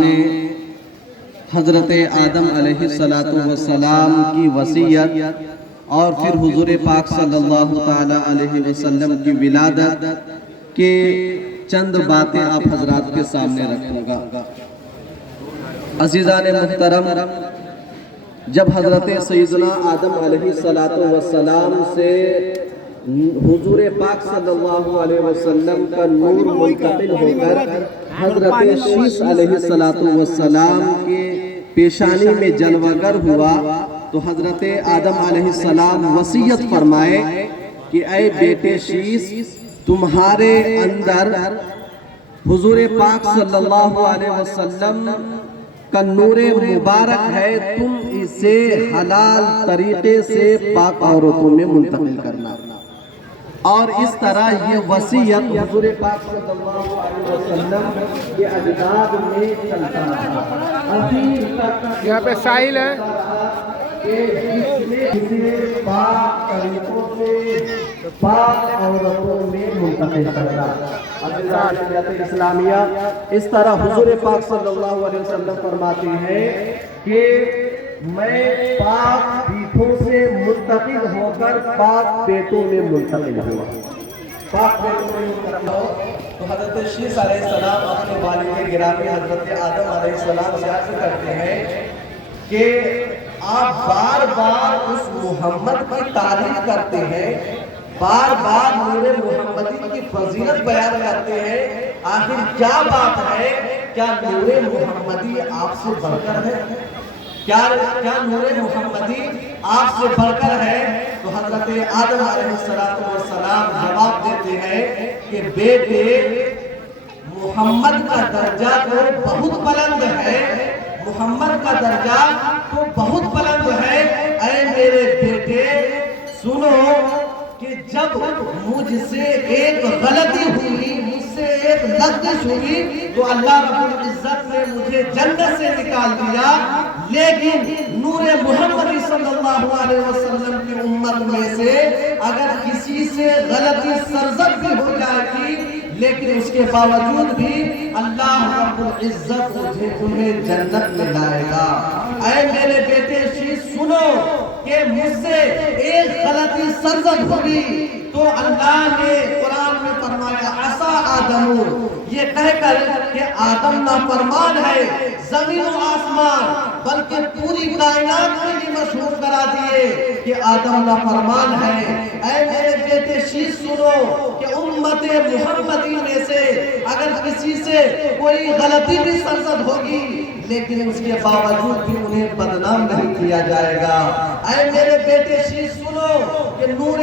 نے حضرت آدم علیہ السلام کی وصیت اور پھر حضور پاک صلی اللہ تعالی علیہ وسلم کی ولادت کے چند باتیں آپ حضرات کے سامنے رکھوں گا۔ عزیزان محترم، جب حضرت سیدنا آدم علیہ السلام سے حضور پاک صلی اللہ علیہ وسلم کا نور منتقل ہو کر حضرت شیس علیہ السلام کے پیشانی میں جلوہ گر ہوا تو حضرت آدم علیہ السلام وصیت فرمائے کہ اے بیٹے شیس، تمہارے اندر حضور پاک صلی اللہ علیہ وسلم کا نور مبارک ہے، تم اسے حلال طریقے سے پاک عورتوں میں منتقل کرنا۔ اور اس طرح یہ وصیت حضور پاک صلی اللہ علیہ وسلم کے اجداد میں چلتا رہا۔ یہاں پہ ساحل ہے کہ جس نے اسے پاک طریقوں سے پاک عورتوں میں منتقل کرنا۔ عزیزان اسلامیہ، اس طرح حضور پاک صلی اللہ علیہ وسلم فرماتے ہیں کہ میں پاک بیٹوں سے منتقل ہو کر پاک بیٹوں میں منتقل ہوا۔ پاک بیٹوں میں منتقل ہو تو حضرت شیس علیہ السلام اپنے والد گرامی حضرت آدم علیہ السلام سے عرض کرتے ہیں کہ آپ بار بار اس محمد کی تعریف کرتے ہیں، بار بار نور محمدی کی فضیلت بیان کرتے ہیں، آخر کیا بات ہے؟ کیا نور محمدی آپ سے بڑھ کر ہے؟ کیا نور محمدی آپ سے بڑھ کر ہے؟ تو حضرت آدم علیہ السلام جواب دیتے ہیں کہ بیٹے، محمد کا درجہ تو بہت بلند ہے، محمد کا درجہ تو بہت بلند ہے۔ اے میرے بیٹے سنو کہ جب مجھ سے ایک غلطی ہوئی، مجھ سے ایک لغزش ہوئی تو اللہ رب العزت نے مجھے جنت سے نکال دیا، لیکن نور محمد صلی اللہ علیہ وسلم کی امت میں سے اگر کسی سے غلطی سرزد بھی ہو جائے گی لیکن اس کے باوجود بھی اللہ رب العزت مجھے تمہیں جنت میں لائے گا۔ اے میرے بیٹے شیس سنو کہ مجھ سے ایک غلطی سرزد ہوگی تو اللہ نے قرآن میں فرمایا عصا آدم، یہ کہہ کر کہ آدم نافرمان ہے، زمین و آسمان بلکہ پوری کائنات میں بھی مشہور کرا دیے کہ آدم نافرمان ہے۔ اے میرے بیٹے شیس سنو کہ امت محمدی میں سے اگر کسی سے کوئی غلطی بھی سرزد ہوگی لیکن اس کے باوجود بھی انہیں بدنام نہیں کیا جائے گا۔ اے میرے بیٹے شیس سنو کہ نور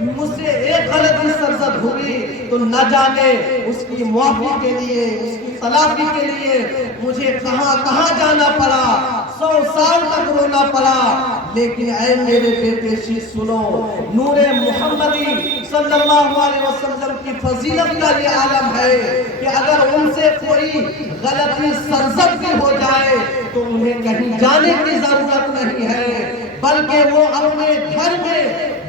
مجھ سے ایک غلطی سرزد ہوئی تو نہ جانے اس کی معافی کے لیے، اس کی تلافی کے لیے مجھے کہاں کہاں جانا پڑا، 100 سال تک رونا پڑا، لیکن اے میرے بیٹے شیس سنو، نور محمدی صلی اللہ علیہ وسلم کی فضیلت کا یہ عالم ہے کہ اگر ان سے کوئی غلطی سرزد بھی ہو جائے تو انہیں کہیں جانے کی ضرورت نہیں ہے، بلکہ وہ اپنے گھر میں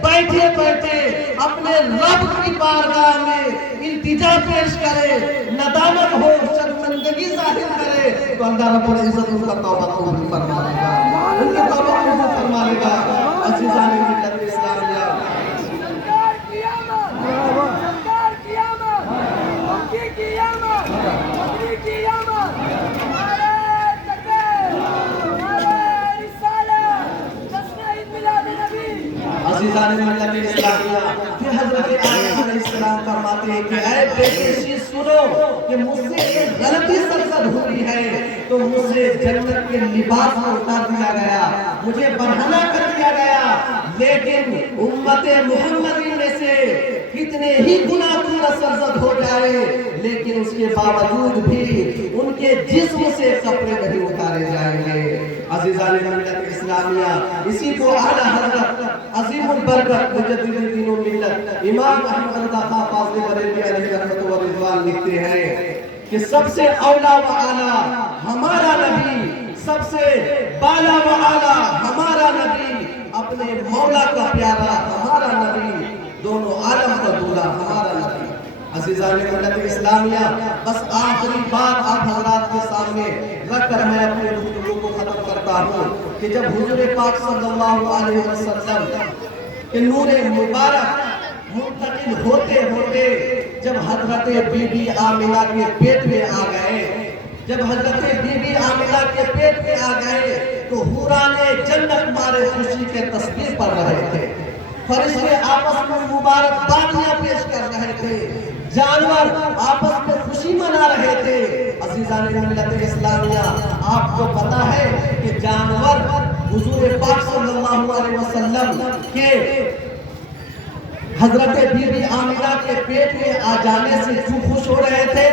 بیٹھے بیٹھے اپنے رب کی بارگاہ میں التجا پیش کرے، ندامت ہو، شرمندگی ظاہر کرے تو اللہ رب العزت ان کا توبہ قبول فرما لے گا، ان کی توبہ قبول فرما لے گا۔ عزیزان ملت اسلامیہ، عزیزان ملت اسلامیہ، پھر حضرت آدم علیہ السلام فرماتے ہیں کہ اے بیٹے شیس سنو کہ مجھ سے ایک غلطی سرزد ہوئی ہے تو مجھ سے جنت کے لباس کو اتار دیا گیا، مجھے برہنہ کر دیا گیا، لیکن امت محمدی میں سے کتنے ہی گناہ سرزد ہو جائے لیکن اس کے باوجود بھی ان کے جسم سے کپڑے نہیں اتارے جائیں گے۔ عزیزان ملت اسلامیہ، اسی کو اعلیٰ حضرت عظیم البرکت مجدد دین و ملت امام احمد رضا خان فاضل بریلوی علیہ رحمت و رضوان لکھتے ہیں کہ سب سے اولا و اعلیٰ ہمارا نبی، سب سے بالا و اعلیٰ ہمارا نبی، اپنے مولا کا پیارا ہمارا نبی، دونوں عالم کا دولہ ہمارا نبی۔ عزیزان ملت اسلامیہ، بس آخری بات آپ حضرات کے سامنے رکھ کر میں اپنے گفتگو کو ختم کرتا ہوں کہ جب حضور پاک صلی اللہ علیہ وسلم کہ نور مبارک منتقل ہوتے ہوتے جب حضرت بی بی آمنہ کے پیٹ میں آ گئے، جب حضرت بی بی آمنہ کے پیٹ میں آ گئے تو حوران جنت مارے خوشی کے تسبیح پڑھ رہے تھے، فرشتے آپس میں مبارکبادیاں پیش کر رہے تھے، جانور آپس میں خوشی منا رہے تھے۔ عزیزان ملت اسلامیہ، آپ کو پتا ہے کہ جانور حضور پاک صلی اللہ علیہ وسلم کے حضرت بی بی آمنہ کے پیٹ میں آ جانے سے کیوں خوش ہو رہے تھے؟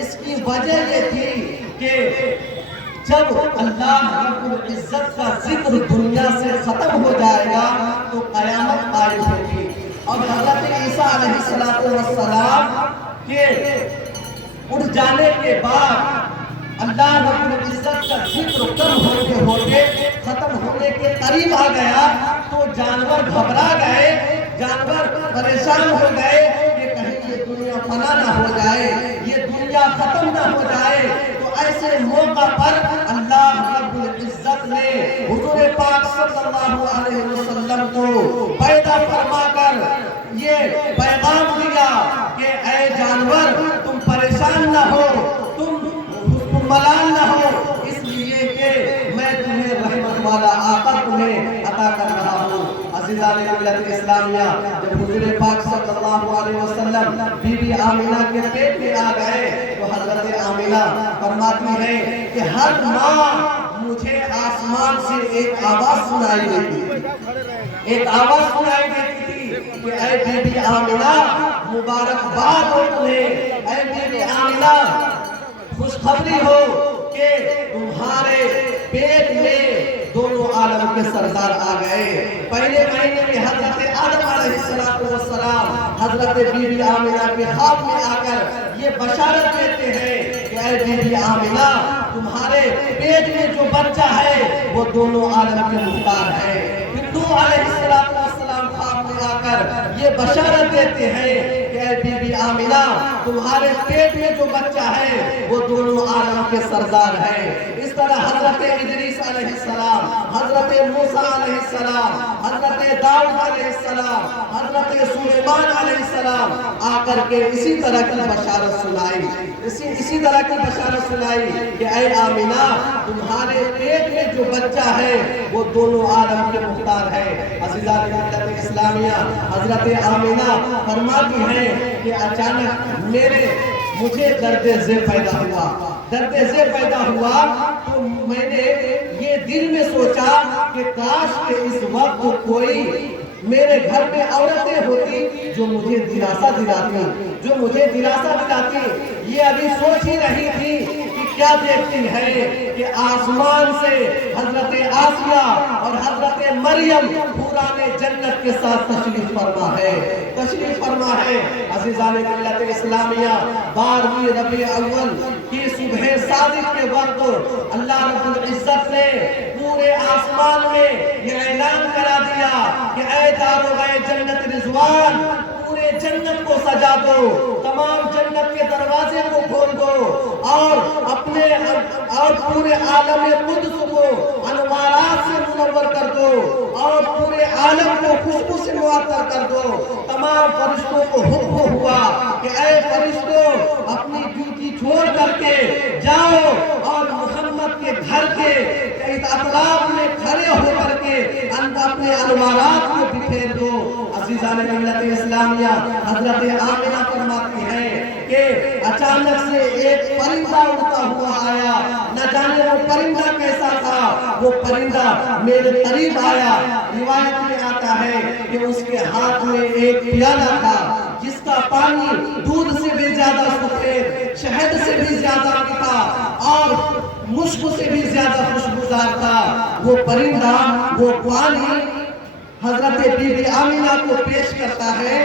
اس کی وجہ یہ تھی کہ جب اللہ رب العزت کا ذکر دنیا سے ختم ہو جائے گا تو قیامت قائم ہوگی، اور حضرت عیسیٰ علیہ السلام کے اٹھ جانے کے بعد اللہ رب العزت کا ذکر کم ہوتے ہوتے ختم ہونے کے قریب آ گیا تو جانور گھبرا گئے، جانور پریشان ہو گئے کہ کہیں یہ دنیا فنا نہ ہو جائے، یہ دنیا ختم نہ ہو جائے۔ تو ایسے موقع پر اللہ رب العزت نے حضور پاک صلی اللہ علیہ وسلم کو پیدا فرما کر یہ پیغام دیا کہ اے جانور، تم پریشان نہ ہو، تم ملال نہ ہو، اس لیے کہ میں تمہیں رحمت والا آقا تمہیں عطا کر رہا ہوں۔ عزیزان ملت اسلامیہ، جب حضور پاک صلی اللہ علیہ وسلم بی بی آمنہ کے پیٹ میں آ گئے تو حضرت آمنہ فرماتی ہے کہ ہر ماہ مجھے آسمان سے ایک آواز سنائی دیتی تھی، ایک آواز سنائی دیتی تھی کہ اے بی بی آمنہ مبارکباد ہو تمہیں، اے بی بی آمنہ خوشخبری ہو کہ تمہارے پیٹ میں دونوں عالم کے سردار آ گئے۔ پہلے مہینے میں حضرت آدم علیہ السلام حضرت بی بی آمنہ کے خواب میں آ کر یہ بشارت دیتے ہیں کہ اے بی بی آمنہ تمہارے پیٹ میں جو بچہ ہے وہ دونوں عالم کے مختار ہے۔ پھر نوح علیہ السلام خواب میں آ کر یہ بشارت دیتے ہیں کہ اے بی بی آمنہ تمہارے پیٹ میں جو بچہ ہے وہ دونوں عالم کے سردار ہے۔ اس طرح حضرت ادریس علیہ السلام، حضرت موسیٰ علیہ السلام، حضرت داؤد علیہ السلام، حضرت سلیمان علیہ السلام آ کر کے اسی طرح کی بشارت سنائی، اسی طرح کی بشارت سنائی کہ اے آمنہ تمہارے پیٹ میں جو بچہ ہے وہ دونوں عالم کے مختار ہے۔ عزیزان ملت اسلامیہ، حضرت آمنہ فرماتی ہیں کہ اچانک مجھے درد ذیل پیدا ہوا، درد ذیل پیدا ہوا تو میں نے یہ دل میں سوچا کہ کاش کہ اس وقت کوئی میرے گھر میں عورتیں ہوتی جو مجھے دلاسا دلاتی۔ یہ ابھی سوچ ہی رہی تھی کہ کیا دیکھتی ہے کہ آسمان سے حضرت آسیہ اور حضرت مریم حوران جنت کے ساتھ تشریف فرما ہے۔ عزیزان ملت اسلامیہ، 12 ربیع اول کی صبح صادق کے وقت اللہ رب العزت نے پورے آسمان میں یہ اعلان کرا دیا کہ اے داروغہ جنت رضوان، پورے جنت کو سجا دو، تمام جنت کے دروازے کو کھول دو اور پورے عالم قدس کو انوارات سے منور کر دو اور پورے عالم کو خوشبو سے معطر کر دو۔ تمام فرشتوں کو حکم ہوا کہ اے فرشتوں اپنی ڈیوٹی چھوڑ کر کے جاؤ اور محمد کے گھر کے اطراف میں کھڑے ہو کر کے اپنے انوارات کو بکھیر دو۔ عزیزان ملت اسلامیہ، حضرت آمنہ فرماتی ہے کہ اچانک سے ایک پرندہ اڑتا ہوا آیا، نہ جانے وہ پرندہ کیسا تھا، وہ پرندہ میرے قریب آیا۔ روایت میں آتا ہے کہ اس کے ہاتھ میں ایک پیالہ تھا جس کا پانی دودھ سے بھی زیادہ سفید، شہد سے بھی زیادہ میٹھا اور مشک سے بھی زیادہ خوشبودار تھا۔ وہ پرندہ وہ پانی حضرت بی بی آمنہ کو پیش کرتا ہے،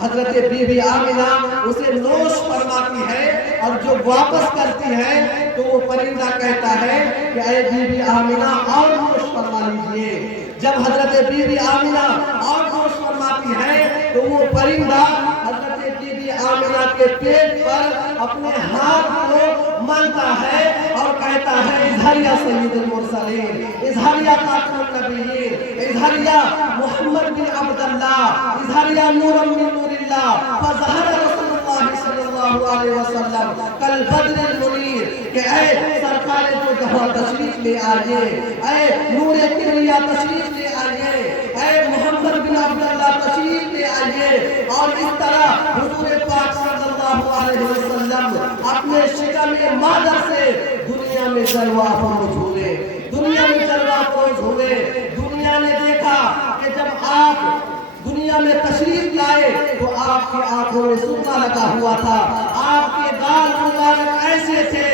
حضرت بی بی آمنہ اسے نوش فرماتی ہے اور جو واپس کرتی ہے تو وہ پرندہ کہتا ہے کہ اے بی بی آمنہ اور نوش فرما لیجئے۔ جب حضرت بی بی آمنہ اور نوش فرماتی ہے تو وہ پرندہ حضرت بی بی آمنہ کے پیٹ پر اپنے ہاتھ کو ملتا ہے اور کہتا ہے اظہاریہ سید المرسلین، اظہاریہ خاتم النبیین، اظہاریہ محمد بن عبداللہ، اظہاریہ نور من نور اللہ، فظہر رسول اللہ صلی اللہ علیہ وسلم کل بدر المنیر، کہ اے سرکار تو جہاں تشریف لے آئیے، اے نور کبریا تشریف لے آئیے، اے محمد بن عبداللہ تشریف لے آئیے، اور اس طرح حضور پاک صلی اللہ علیہ وسلم اپنے شکم مادر سے دنیا میں جلوہ افروز ہوئے، دنیا میں جلوہ افروز ہوئے۔ دنیا نے دیکھا کہ جب آپ دنیا میں تشریف لائے تو آپ کی آنکھوں میں سرما لگا ہوا تھا، آپ کے گال مبارک ایسے تھے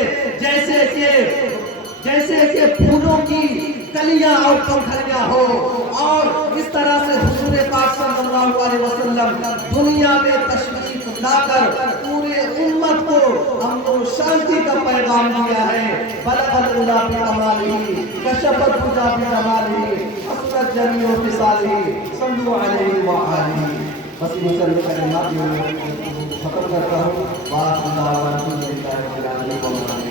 جیسے کہ پھولوں کی کلیاں اور پنکھڑیاں ہو، اور اس طرح سے حضور پاک صلی اللہ علیہ وسلم دنیا میں تشریف لا کر پورے امت کو امن و شانتی کا پیغام دیا ہے۔ بلغ العلا بکمالہ، کشف الدجی بجمالہ، حسنت جمیع خصالہ، صلوا علیہ وآلہ۔ بس یہ چند کلمات میں ختم کرتا ہوں۔ وآخر دعوانا الحمدللہ رب العالمین۔